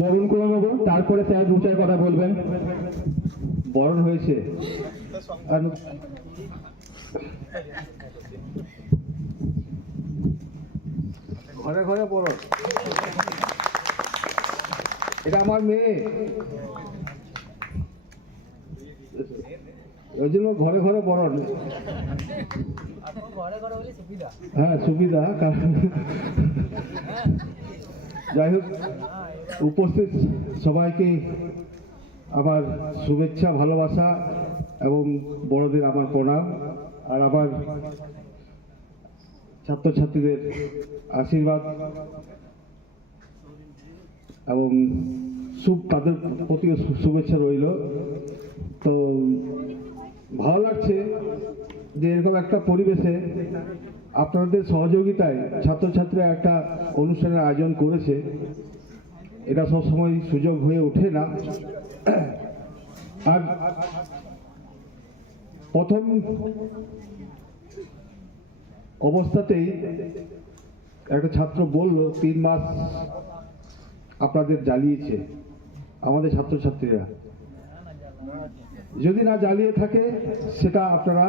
বরণ করে নেবো, তারপরে স্যার দু চার কথা বলবেন। বরণ হয়েছে আর ঘরে ঘরে বরণ, এটা আমার মেয়ে, ওই জন্য ঘরে ঘরে বরণ। হ্যাঁ সুবিধা, কারণ যাই হোক উপস্থিত সবাইকে আমার শুভেচ্ছা, ভালোবাসা এবং বড়দের আমার প্রণাম, আর আমার ছাত্রছাত্রীদের আশীর্বাদ এবং তাদের প্রতি শুভেচ্ছা রইল। তো ভালো লাগছে যে এরকম একটা পরিবেশে আপনাদের সহযোগিতায় ছাত্রছাত্রীরা একটা অনুষ্ঠানের আয়োজন করেছে। এটা সবসময় সুযোগ হয়ে ওঠে না। আর প্রথম অবস্থাতেই একটা ছাত্র বলল 3 মাস আপনাদের জ্বালিয়েছে আমাদের ছাত্রছাত্রীরা। যদি না জ্বালিয়ে থাকে সেটা আপনারা,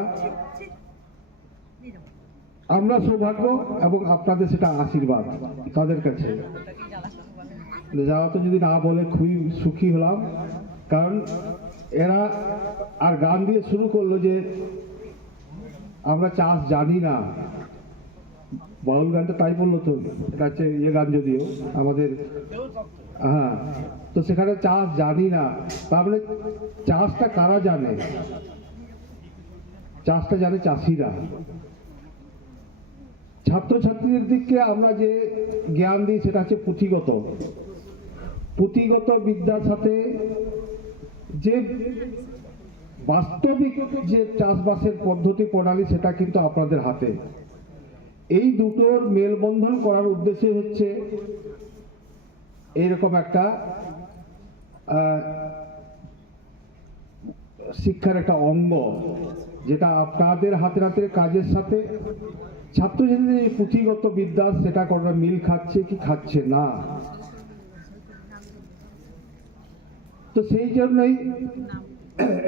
আমরা সৌভাগ্য এবং আপনাদের সেটা আশীর্বাদ তাদের কাছে। যারা তো যদি না বলে খুবই সুখী হলাম, কারণ এরা আর গান দিয়ে শুরু করলো যে আমরা চাষ জানি না। বাউল গানটা তাই বললো, তো এটা হচ্ছে ইয়ে গান যদিও আমাদের, হ্যাঁ। তো সেখানে চাষ জানি না, তারপরে চাষটা কারা জানে? চাষটা জানে চাষিরা। ছাত্রছাত্রীদের দিককে আমরা যে জ্ঞান দিই সেটা হচ্ছে পুঁথিগত বিদ্যার সাথে যে বাস্তবিক যে চাষবাসের পদ্ধতি প্রণালী সেটা কিন্তু আপনাদের হাতে। এই দুটোর মেলবন্ধন করার উদ্দেশ্য হচ্ছে এইরকম একটা শিক্ষার একটা অঙ্গ, যেটা আপনাদের হাতের কাজের সাথে ছাত্রছাত্রীদের এই পুঁথিগত বিদ্যা সেটা কোনো মিল খাচ্ছে কি খাচ্ছে না। তো সেই জন্যই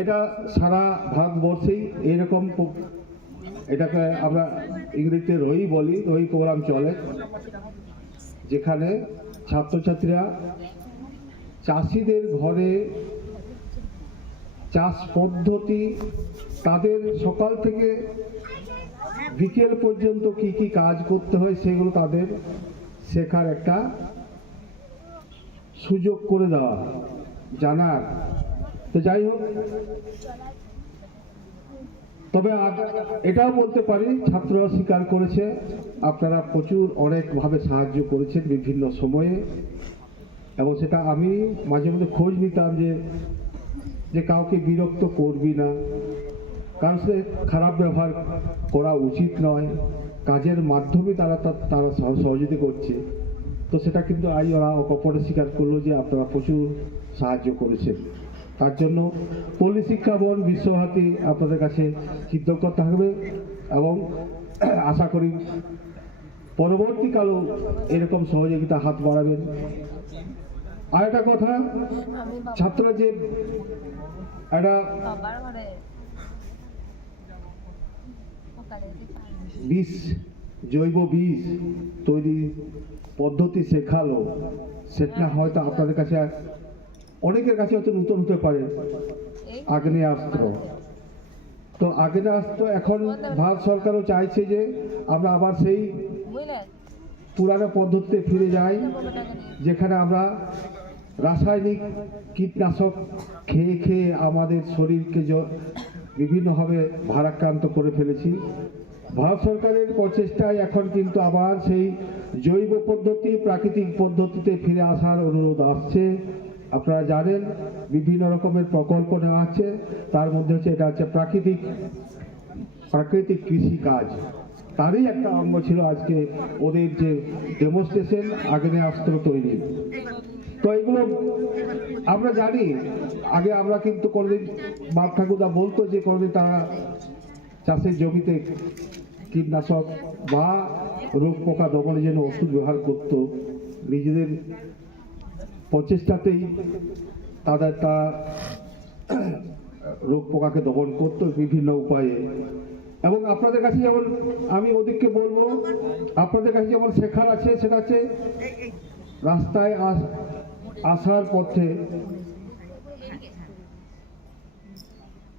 এটা সারা ভারতবর্ষেই এইরকম, এটাকে আমরা ইংরেজিতে রই বলি, রই প্রোগ্রাম চলে, যেখানে ছাত্রছাত্রীরা চাষিদের ঘরে চাষ পদ্ধতি, তাদের সকাল থেকে বিকেল পর্যন্ত কি কি কাজ করতে হয় সেগুলো তাদের শেখার একটা সুযোগ করে দেওয়া, জানার। তো যাই হোক, তবে এটাও বলতে পারি ছাত্ররা স্বীকার করেছে আপনারা প্রচুর অনেকভাবে সাহায্য করেছেন বিভিন্ন সময়ে, এবং সেটা আমি মাঝে মধ্যে খোঁজ নিতাম যে কাউকে বিরক্ত করবি না, কারণ সে খারাপ ব্যবহার করা উচিত নয়, কাজের মাধ্যমে তারা সহযোগিতা করছে। তো সেটা কিন্তু ওরা অকপটে স্বীকার করলো যে আপনারা প্রচুর সাহায্য করেছেন। তার জন্য পল্লী শিক্ষা ভবন বিশ্বভারতী আপনাদের কাছে কৃতজ্ঞ থাকবে, এবং আশা করি পরবর্তীকালেও এরকম সহযোগিতা হাত বাড়াবেন। আর একটা কথা, ছাত্ররা যে একটা বীজ, জৈব বীজ তৈরি পদ্ধতি শেখালো, সেটা হয়তো আপনাদের কাছে অনেকের কাছে হয়তো নতুন হতে পারে। আগ্নেয়াস্ত্র, তো আগ্নেয়াস্ত্র এখন ভারত সরকারও চাইছে যে আমরা আবার সেই পুরানো পদ্ধতিতে ফিরে যাই, যেখানে আমরা রাসায়নিক কীটনাশক খেয়ে আমাদের শরীরকে বিভিন্নভাবে ভারাক্রান্ত করে ফেলেছি। ভারত সরকারের প্রচেষ্টায় এখন কিন্তু আবার সেই জৈব পদ্ধতি, প্রাকৃতিক পদ্ধতিতে ফিরে আসার অনুরোধ আসছে। আপনারা জানেন বিভিন্ন রকমের প্রকল্প নেওয়া আছে, তার মধ্যে হচ্ছে এটা হচ্ছে প্রাকৃতিক কৃষি কাজ, তারই একটা অঙ্গ ছিল আজকে ওদের যে ডেমনস্ট্রেশন আগ্নেয়াস্ত্র তৈরি। তো এগুলো আমরা জানি, আগে আমরা কিন্তু কোনোদিন বাপ ঠাকুরদা বলতো যে কোনোদিন তারা চাষের জমিতে কীটনাশক বা রোগ পোকা দমনের জন্য ওষুধ ব্যবহার করত নিজেদের প্রচেষ্টাতেই তাদের তা রোগ পোকাকে দমন করতো বিভিন্ন উপায়ে। এবং আপনাদের কাছে যেমন আমি ওদেরকে বলবো, আপনাদের কাছে যেমন শেখার আছে, সেটা আছে রাস্তায় আসার পথে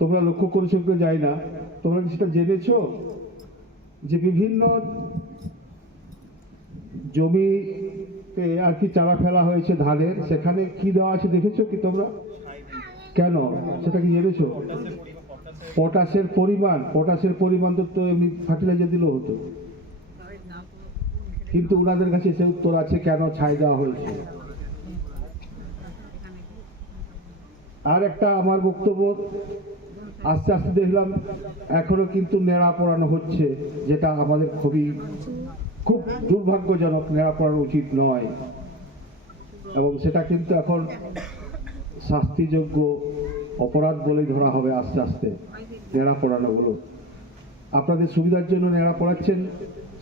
তোমরা লক্ষ্য করেছো কেউ যায় না, তোমরা কি সেটা জেনেছো যে বিভিন্ন জমিতে আর কি চারা ফেলা হয়েছে ধানের, সেখানে কি দেওয়া আছে দেখেছো কি তোমরা? কেন সেটা কি জেনেছো? পটাশের পরিমাণ তো এমনি ফার্টিলাইজার দিলেও হতো, কিন্তু ওনাদের কাছে সে উত্তর আছে কেন ছাই দেওয়া হয়েছে। আর একটা আমার বক্তব্য, আস্তে আস্তে দেখলাম এখনো কিন্তু নেড়া পড়ানো হচ্ছে, যেটা আমাদের খুব দুর্ভাগ্যজনক, নেড়া পড়ানো উচিত নয়। এবং সেটা কিন্তু এখন শাস্তিযোগ্য অপরাধ বলেই ধরা হবে আস্তে আস্তে নেড়া পড়ানোগুলো। আপনাদের সুবিধার জন্য নেড়া পড়াচ্ছেন,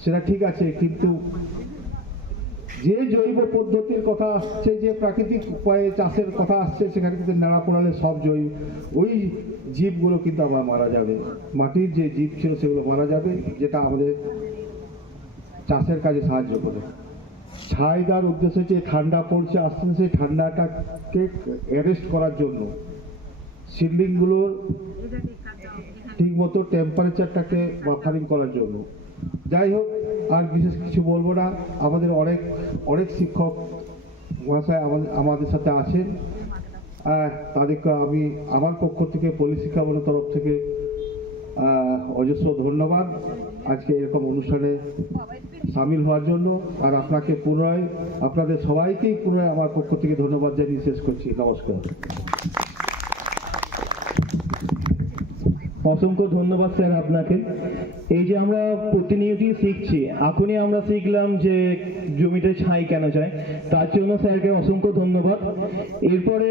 সেটা ঠিক আছে, কিন্তু যে জৈব পদ্ধতির কথা আসছে, যে প্রাকৃতিক উপায়ে চাষের কথা আসছে, সেখানে কিন্তু নেড়া পড়ালে সব ওই জীবগুলো কিন্তু আবার মারা যাবে। মাটির যে জীব ছিল সেগুলো মারা যাবে, যেটা আমাদের চাষের কাজে সাহায্য করে। ছাই দেওয়ার উদ্দেশ্য হচ্ছে ঠান্ডা পড়ছে আস্তে আস্তে, সেই ঠান্ডাটাকে অ্যারেস্ট করার জন্য, সিডলিংগুলোর ঠিক মতো টেম্পারেচারটাকে বাফারিং করার জন্য। যাই হোক, আর বিশেষ কিছু বলবো না। আমাদের অনেক শিক্ষক মহাশয় আমাদের সাথে আছেন, তাদেরকে আমি আমার পক্ষ থেকে পল্লী শিক্ষা ভবনের তরফ থেকে অজস্র ধন্যবাদ আজকে এরকম অনুষ্ঠানে সামিল হওয়ার জন্য। আর আপনাদের সবাইকেই পুনরায় আমার পক্ষ থেকে ধন্যবাদ জানিয়ে শেষ করছি। নমস্কার। অসংখ্য ধন্যবাদ স্যার আপনাকে। এই যে আমরা প্রতিনিয়তই শিখছি, এখনই আমরা শিখলাম যে জমিতে ছাই কেন চাই, তার জন্য স্যারকে অসংখ্য ধন্যবাদ। এরপরে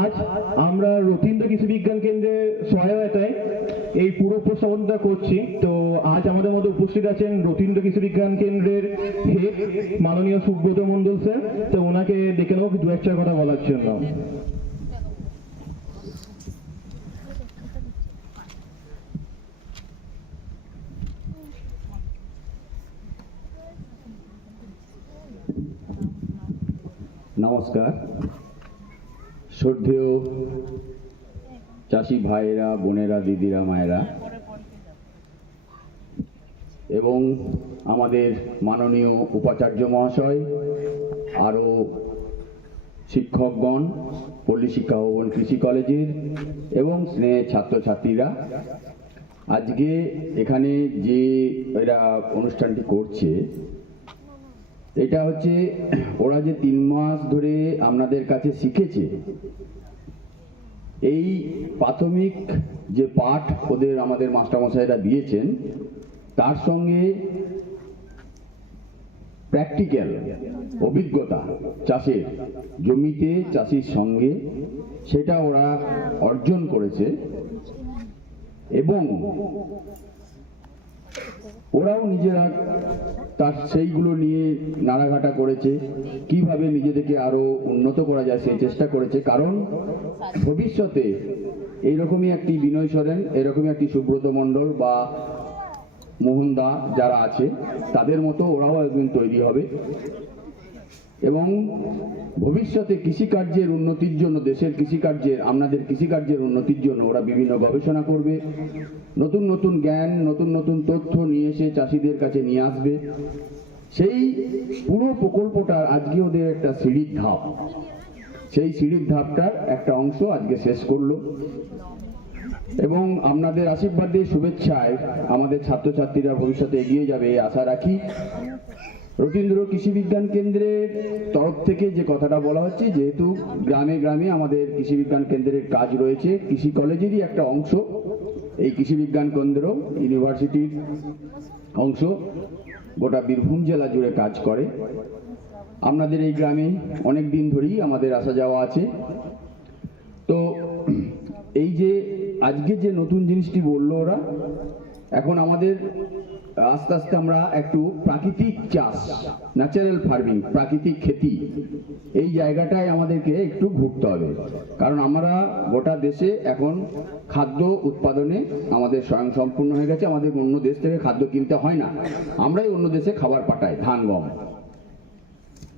আজ আমরা রথীন্দ্র কৃষি বিজ্ঞান কেন্দ্রের সহায়তায় এই পুরো উপস্থাপনটা করছি। তো আজ আমাদের মধ্যে উপস্থিত আছেন রথীন্দ্র কৃষি বিজ্ঞান কেন্দ্রের হেড মাননীয় সুব্রত মণ্ডল স্যার। তো ওনাকে ডেকে নেব দু একটা কথা বলার জন্য। নমস্কার। শ্রদ্ধেয় চাষি ভাইয়েরা, বোনেরা, দিদিরা, মায়েরা এবং আমাদের মাননীয় উপাচার্য মহাশয়, আরও শিক্ষকগণ, পল্লী শিক্ষা ভবন কৃষি কলেজের এবং স্নেহের ছাত্রছাত্রীরা, আজকে এখানে যে এরা অনুষ্ঠানটি করছে, এটা হচ্ছে ওরা যে 3 মাস ধরে আপনাদের কাছে শিখেছে, এই প্রাথমিক যে পাঠ ওদের আমাদের মাস্টারমশাইরা দিয়েছেন, তার সঙ্গে প্র্যাকটিক্যাল অভিজ্ঞতা চাষের জমিতে চাষির সঙ্গে, সেটা ওরা অর্জন করেছে। এবং ওরাও নিজেরা তার সেইগুলো নিয়ে নাড়াঘাটা করেছে, কিভাবে নিজেদেরকে আরো উন্নত করা যায় সেই চেষ্টা করেছে। কারণ ভবিষ্যতে এইরকমই একটি বিনয় সরেন, এরকমই একটি সুব্রত মণ্ডল বা মোহনদা যারা আছে, তাদের মতো ওরাও একদিন তৈরি হবে। এবং ভবিষ্যতে কৃষিকার্যের উন্নতির জন্য, দেশের কৃষিকার্যের, আপনাদের কৃষিকার্যের উন্নতির জন্য ওরা বিভিন্ন গবেষণা করবে, নতুন নতুন জ্ঞান, নতুন নতুন তথ্য নিয়ে এসে চাষিদের কাছে নিয়ে আসবে। সেই পুরো প্রকল্পটার আজকে ওদের একটা সিঁড়ির ধাপ, সেই সিঁড়ির ধাপটার একটা অংশ আজকে শেষ করলো। এবং আপনাদের আশীর্বাদে, শুভেচ্ছায় আমাদের ছাত্রছাত্রীরা ভবিষ্যতে এগিয়ে যাবে এই আশা রাখি। রথীন্দ্র কৃষি বিজ্ঞান কেন্দ্রের তরফ থেকে যে কথাটা বলা হচ্ছে, যেহেতু গ্রামে গ্রামে আমাদের কৃষি বিজ্ঞান কেন্দ্রের কাজ রয়েছে, কৃষি কলেজেরই একটা অংশ এই কৃষি বিজ্ঞান কেন্দ্র, ইউনিভার্সিটির অংশ, গোটা বীরভূম জেলা জুড়ে কাজ করে। আপনাদের এই গ্রামে অনেক দিন ধরেই আমাদের আসা যাওয়া আছে। তো এই যে আজকে যে নতুন জিনিসটি বললো ওরা, এখন আমাদের আস্তে আস্তে আমরা একটু প্রাকৃতিক চাষ, ন্যাচারাল ফার্মিং, প্রাকৃতিক খেতি, এই জায়গাটায় আমাদেরকে একটু ঘুরতে হবে। কারণ আমরা গোটা দেশে এখন খাদ্য উৎপাদনে আমাদের স্বয়ংসম্পূর্ণ হয়ে গেছে। আমাদের অন্য দেশ থেকে খাদ্য কিনতে হয় না, আমরাই অন্য দেশে খাবার পাঠাই, ধান গম।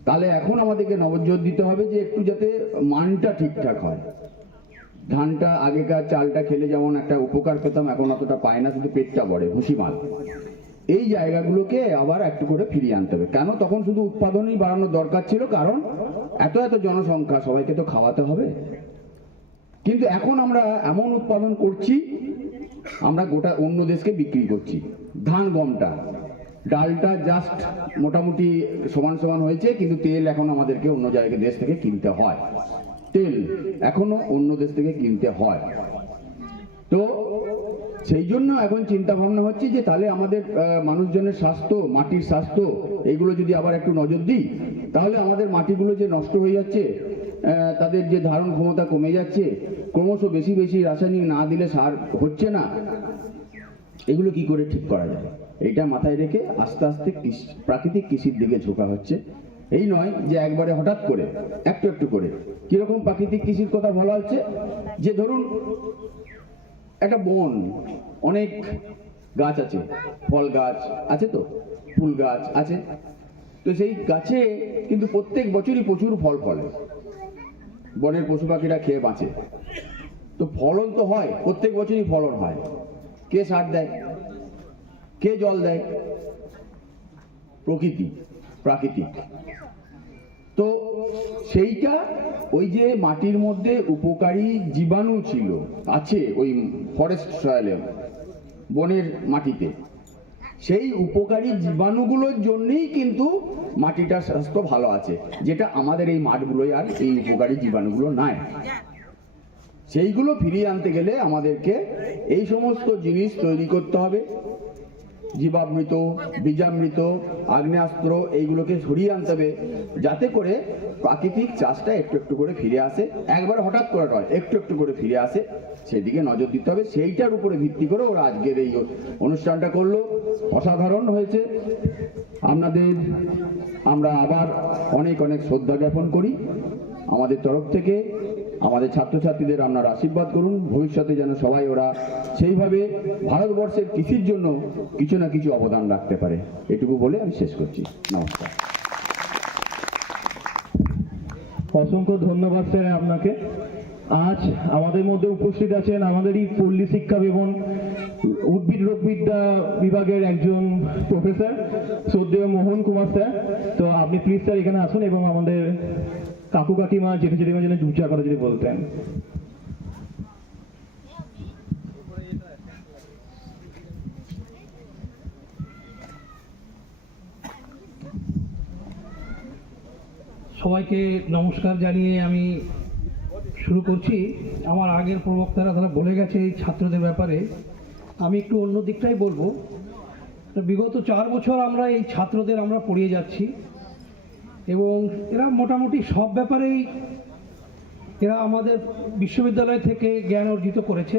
তাহলে এখন আমাদেরকে নজর দিতে হবে যে একটু যাতে মানটা ঠিকঠাক হয়। ধানটা আগেকার চালটা খেলে যেমন একটা উপকার পেতাম, এখন অতটা পায় না, শুধু পেটটা ভরে, ভুসিমাল। এই জায়গাগুলোকে আবার একটু করে ফিরিয়ে আনতে হবে। কেন তখন শুধু উৎপাদনই বাড়ানোর দরকার ছিল, কারণ এত এত জনসংখ্যা, সবাইকে তো খাওয়াতে হবে। কিন্তু এখন আমরা এমন উৎপাদন করছি, আমরা গোটা অন্য দেশকে বিক্রি করছি। ধান গমটা, ডালটা জাস্ট মোটামুটি সমান সমান হয়েছে, কিন্তু তেল এখন আমাদেরকে অন্য জায়গায় দেশ থেকে কিনতে হয়। তেল এখনো অন্য দেশ থেকে কিনতে হয়। তো সেই জন্য এখন চিন্তা ভাবনা হচ্ছে যে তাহলে আমাদের মানুষজনের স্বাস্থ্য, মাটির স্বাস্থ্য, এইগুলো যদি আবার একটু নজর দিই, তাহলে আমাদের মাটিগুলো যে নষ্ট হয়ে যাচ্ছে, তাদের যে ধারণ ক্ষমতা কমে যাচ্ছে, ক্রমশ বেশি বেশি রাসায়নিক না দিলে সার হচ্ছে না, এগুলো কি করে ঠিক করা যায়, এইটা মাথায় রেখে আস্তে আস্তে প্রাকৃতিক কৃষির দিকে ঝোঁকা হচ্ছে। এই নয় যে একবারে হঠাৎ করে একটু একটু করে। কিরকম প্রাকৃতিক কৃষির কথা বলা হচ্ছে, যে ধরুন একটা বন, অনেক গাছ আছে, ফল গাছ আছে, তো ফুল গাছ আছে, তো সেই গাছে কিন্তু প্রত্যেক বছরই প্রচুর ফল ফলে, বনের পশু পাখিরা খেয়ে বাঁচে। তো ফলন তো হয়, প্রত্যেক বছরই ফলন হয়। কে সার দেয়, কে জল দেয়? প্রকৃতি, প্রাকৃতিক। তো সেইটা ওই যে মাটির মধ্যে উপকারী জীবাণু ছিল, আছে ওই ফরেস্ট সয়েলে, বনের মাটিতে, সেই উপকারী জীবাণুগুলোর জন্যই কিন্তু মাটিটার স্বাস্থ্য ভালো আছে, যেটা আমাদের এই মাঠগুলোই আর এই উপকারী জীবাণুগুলো নাই। সেইগুলো ফিরিয়ে আনতে গেলে আমাদেরকে এই সমস্ত জিনিস তৈরি করতে হবে। জীবামৃত, বীজামৃত, আগ্নেয়াস্ত্র, এইগুলোকে সরিয়ে আনতে হবে, যাতে করে প্রাকৃতিক চাষটা একটু একটু করে ফিরে আসে। একবার হঠাৎ করে নয়, একটু একটু করে ফিরে আসে, সেদিকে নজর দিতে হবে। সেইটার উপরে ভিত্তি করে ওরা আজকের এই অনুষ্ঠানটা করলো, অসাধারণ হয়েছে। আপনাদের আমরা আবার অনেক অনেক শ্রদ্ধা জ্ঞাপন করি। আমাদের তরফ থেকে আমাদের ছাত্রছাত্রীদের আপনারা আশীর্বাদ করুন, ভবিষ্যতে যেন সবাই ওরা সেইভাবে ভারতবর্ষের কৃষির জন্য কিছু না কিছু অবদান রাখতে পারে। এটুকু বলে আমি শেষ করছি। নমস্কার। অসংখ্য ধন্যবাদ স্যার আপনাকে। আজ আমাদের মধ্যে উপস্থিত আছেন আমাদেরই পল্লী শিক্ষা এবং উদ্ভিদ রোগবিদ্যা বিভাগের একজন প্রফেসর, শ্রদ্ধেয় মোহন কুমার স্যার। তো আপনি প্লিজ স্যার এখানে আসুন এবং আমাদের কাকু কাকিমা, জেঠু জেঠিমা যেন দুচা করে যদি বলতেন। সবাইকে নমস্কার জানিয়ে আমি শুরু করছি। আমার আগের প্রবক্তারা তারা বলে গেছে এই ছাত্রদের ব্যাপারে, আমি একটু অন্য দিকটাই বলবো। বিগত 4 বছর আমরা এই ছাত্রদের আমরা পড়িয়ে যাচ্ছি এবং এরা মোটামুটি সব ব্যাপারেই এরা আমাদের বিশ্ববিদ্যালয় থেকে জ্ঞান অর্জিত করেছে।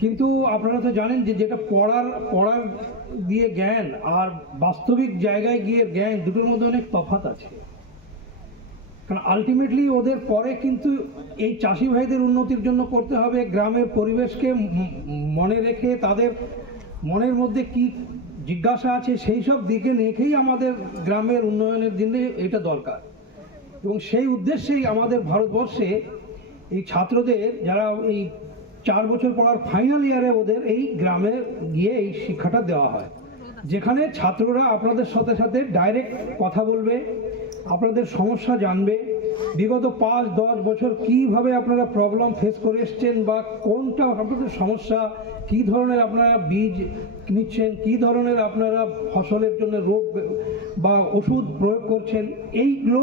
কিন্তু আপনারা তো জানেন যে যেটা পড়ার দিয়ে জ্ঞান আর বাস্তবিক জায়গায় গিয়ে জ্ঞান, দুটোর মধ্যে অনেক তফাৎ আছে। কারণ আলটিমেটলি ওদের পরে কিন্তু এই চাষি ভাইদের উন্নতির জন্য করতে হবে, গ্রামের পরিবেশকে মনে রেখে তাদের মনের মধ্যে কি জিজ্ঞাসা আছে সেই সব দিকে রেখেই আমাদের গ্রামের উন্নয়নের জন্য এটা দরকার। এবং সেই উদ্দেশ্যেই আমাদের ভারতবর্ষে এই ছাত্রদের যারা এই 4 বছর পড়ার ফাইনাল ইয়ারে ওদের এই গ্রামে গিয়ে এই শিক্ষাটা দেওয়া হয়, যেখানে ছাত্ররা আপনাদের সাথে সাথে ডাইরেক্ট কথা বলবে, আপনাদের সমস্যা জানবে, বিগত 5-10 বছর কিভাবে আপনারা প্রবলেম ফেস করে এসছেন বা কোনটা আপনাদের সমস্যা, কি ধরনের আপনারা বীজ নিচ্ছেন, কি ধরনের আপনারা ফসলের জন্য রোগ বা ওষুধ প্রয়োগ করছেন, এইগুলো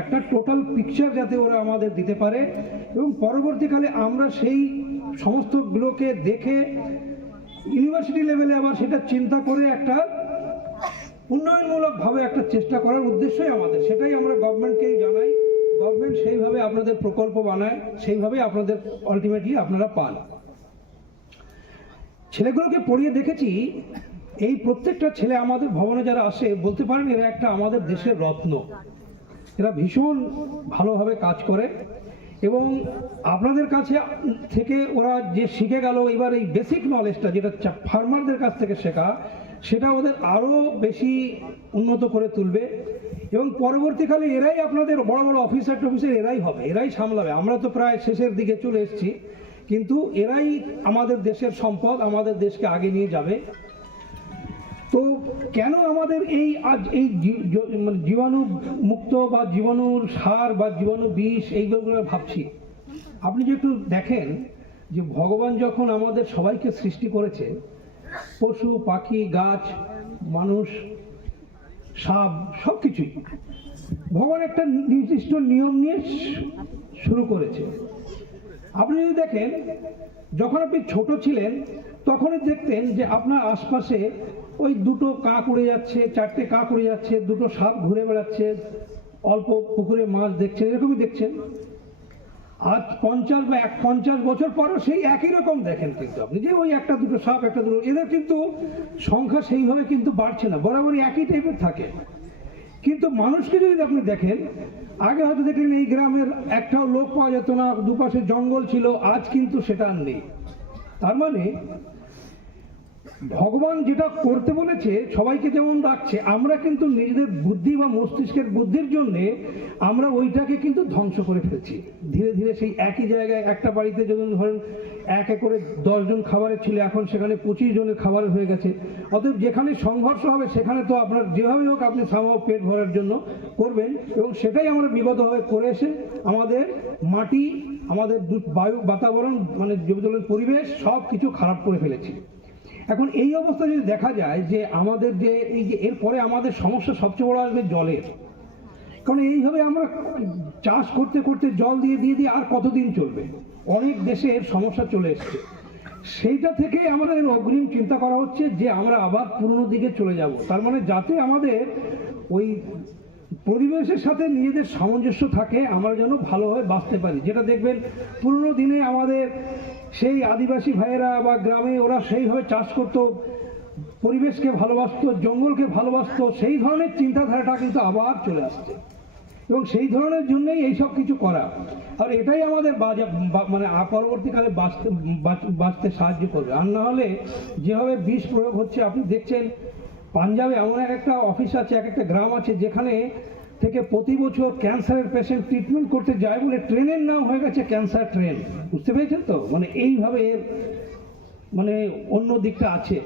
একটা টোটাল পিকচার যাতে ওরা আমাদের দিতে পারে এবং পরবর্তীকালে আমরা সেই সমস্তগুলোকে দেখে ইউনিভার্সিটি লেভেলে আবার সেটা চিন্তা করে একটা উন্নয়নমূলকভাবে একটা চেষ্টা করার উদ্দেশ্যই আমাদের, সেটাই আমরা গভর্নমেন্টকেই জানাই। গভর্নমেন্ট সেইভাবে আপনাদের প্রকল্প বানায়, সেইভাবে আপনাদের আলটিমেটলি আপনারা পান। ছেলেগুলোকে পড়িয়ে দেখেছি এই প্রত্যেকটা ছেলে আমাদের ভবনে যারা আসে বলতে পারেন এরা একটা আমাদের দেশের রত্ন। এরা ভীষণ ভালোভাবে কাজ করে এবং আপনাদের কাছে থেকে ওরা যে শিখে গেল, এবার এই বেসিক নলেজটা যেটা ফার্মারদের কাছ থেকে শেখা, সেটা ওদের আরও বেশি উন্নত করে তুলবে এবং পরবর্তীকালে এরাই আপনাদের বড় বড় অফিসার এরাই হবে, এরাই সামলাবে। আমরা তো প্রায় শেষের দিকে চলে এসেছি, কিন্তু এরাই আমাদের দেশের সম্পদ, আমাদের দেশকে আগে নিয়ে যাবে। তো কেন আমাদের এই আজ এই মানে জীবাণু মুক্ত বা জীবাণুর সার বা জীবাণু বিষ এইগুলো ভাবছি, আপনি যে একটু দেখেন যে ভগবান যখন আমাদের সবাইকে সৃষ্টি করেছে, পশু পাখি গাছ মানুষ সাপ সব কিছুই ভগবান একটা নির্দিষ্ট নিয়ম নিয়ে শুরু করেছে। আপনি যদি দেখেন যখন আপনি ছোট ছিলেন তখনই দেখতেন যে আপনার আশপাশে ওই দুটো কাক উড়ে যাচ্ছে, চারটে কাক উড়ে যাচ্ছে, দুটো সাপ ঘুরে বেড়াচ্ছে, অল্প পুকুরে মাছ দেখছেন, এরকমই দেখছেন। আজ 50 বছর পরও সেই একই রকম দেখেন, কিন্তু আপনি যে ওই একটা দুটো সাপ একটা দুটো, এদের কিন্তু সংখ্যা সেইভাবে কিন্তু বাড়ছে না, বরাবরই একই টাইপের থাকে। কিন্তু মানুষকে যদি আপনি দেখেন, আগে হয়তো দেখলেন এই গ্রামের একটাও লোক পাওয়া যেত না, দুপাশে জঙ্গল ছিল, আজ কিন্তু সেটা আর নেই। তার মানে ভগবান যেটা করতে বলেছে সবাইকে যেমন রাখছে, আমরা কিন্তু নিজেদের বুদ্ধি বা মস্তিষ্কের বুদ্ধির জন্য আমরা ওইটাকে কিন্তু ধ্বংস করে ফেলছি ধীরে ধীরে। সেই একই জায়গায় একটা বাড়িতে যখন ধরেন একে করে 10 জন খাবারের ছিল, এখন সেখানে 25 জনের খাবার হয়ে গেছে। অতএব যেখানে সংঘর্ষ হবে সেখানে তো আপনার যেভাবে হোক আপনি সামাও পেট ভরার জন্য করবেন, এবং সেটাই আমরা বিগতভাবে করে এসে আমাদের মাটি, আমাদের বায়ু, বাতাবরণ, মানে পরিবেশ সব কিছু খারাপ করে ফেলেছি। এখন এই অবস্থা যদি দেখা যায় যে আমাদের যে এই যে এরপরে আমাদের সমস্যা সবচেয়ে বড় আসবে জলের, কারণ এইভাবে আমরা চাষ করতে করতে জল দিয়ে আর কতদিন চলবে? অনেক দেশে এর সমস্যা চলে এসছে। সেইটা থেকে আমাদের অগ্রিম চিন্তা করা হচ্ছে যে আমরা আবার পুরনো দিকে চলে যাব। তার মানে যাতে আমাদের ওই পরিবেশের সাথে নিজেদের সামঞ্জস্য থাকে, আমরা যেন ভালোভাবে বাঁচতে পারি। যেটা দেখবেন পুরনো দিনে আমাদের সেই আদিবাসী ভাইয়েরা বা গ্রামে ওরা সেইভাবে চাষ করতো, পরিবেশকে ভালোবাসতো, জঙ্গলকে ভালোবাসতো, সেই ধরনের চিন্তাধারাটা কিন্তু আবার চলে আসছে এবং সেই ধরনের জন্যই এইসব কিছু করা। আর এটাই আমাদের মানে পরবর্তীকালে বাঁচতে সাহায্য করবে। আর না হলে যেভাবে বিষ প্রয়োগ হচ্ছে, আপনি দেখছেন পাঞ্জাবে এমন একটা অফিস আছে, একটা গ্রাম আছে, যেখানে থেকে প্রতি বছর ক্যান্সারের পেশেন্ট ট্রিটমেন্ট করতে যায় বলে ট্রেনের নাম হয়ে গেছে ক্যান্সার ট্রেন। বুঝতে পেরেছেন তো? মানে এইভাবে মানে অন্য দিকটা আছে,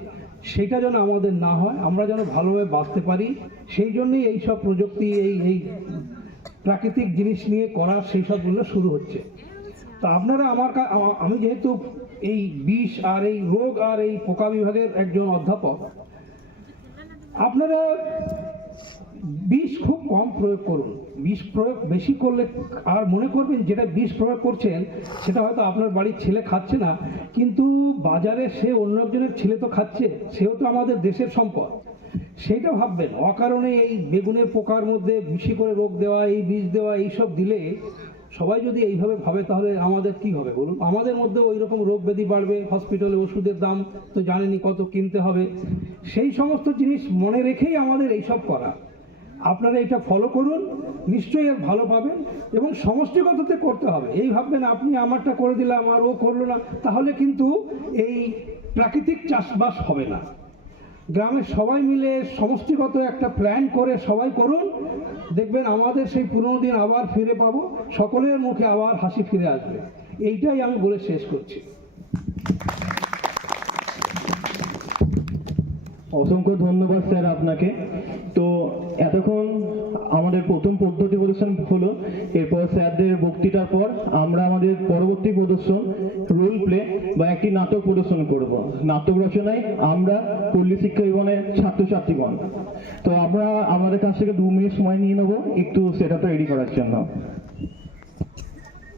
সেটা যেন আমাদের না হয়, আমরা যেন ভালোভাবে বাঁচতে পারি। সেই জন্যই এইসব প্রযুক্তি, এই প্রাকৃতিক জিনিস নিয়ে করা সেই সবগুলো শুরু হচ্ছে। তো আপনারা আমি যেহেতু এই বিষ আর এই রোগ আর এই পোকা বিভাগের একজন অধ্যাপক, আপনারা বিষ খুব কম প্রয়োগ করুন। বিষ প্রয়োগ বেশি করলে আর মনে করবেন যেটা বিষ প্রয়োগ করছেন সেটা হয়তো আপনার বাড়ির ছেলে খাচ্ছে না, কিন্তু বাজারে সে অন্য একজনের ছেলে তো খাচ্ছে, সেও তো আমাদের দেশের সম্পদ। সেইটা ভাববেন। অকারণে এই বেগুনের পোকার মধ্যে বেশি করে রোগ দেওয়া, এই বিষ দেওয়া, এইসব দিলে সবাই যদি এইভাবে ভাবে তাহলে আমাদের কি হবে বলুন? আমাদের মধ্যে ওই রকম রোগ ব্যাধি বাড়বে, হসপিটালে ওষুধের দাম তো জানেনই কত কিনতে হবে। সেই সমস্ত জিনিস মনে রেখেই আমাদের এইসব করা। আপনারা এটা ফলো করুন, নিশ্চয়ই এর ভালো পাবেন এবং সমষ্টিগততে করতে হবে। এই ভাববেন আপনি আমারটা করে দিলাম আর ও করলো না, তাহলে কিন্তু এই প্রাকৃতিক চাষবাস হবে না। গ্রামের সবাই মিলে সমষ্টিগত একটা প্ল্যান করে সবাই করুন, দেখবেন আমাদের সেই পুরনো দিন আবার ফিরে পাবো, সকলের মুখে আবার হাসি ফিরে আসবে। এইটাই আমি বলে শেষ করছি। অসংখ্য ধন্যবাদ স্যার আপনাকে। তো এতক্ষণ আমাদের প্রথম পদ্ধতি প্রদর্শন হলো, এরপর স্যারদের বক্তৃতার পর আমরা আমাদের পরবর্তী প্রদর্শন রোল প্লে বা একটি নাটক প্রদর্শন করব। নাটক রচনায় আমরা পল্লী শিক্ষা জীবনের ছাত্রছাত্রীগণ। তো আমরা আমাদের কাছ থেকে 2 মিনিট সময় নিয়ে নেবো একটু সেটা রেডি করার জন্য।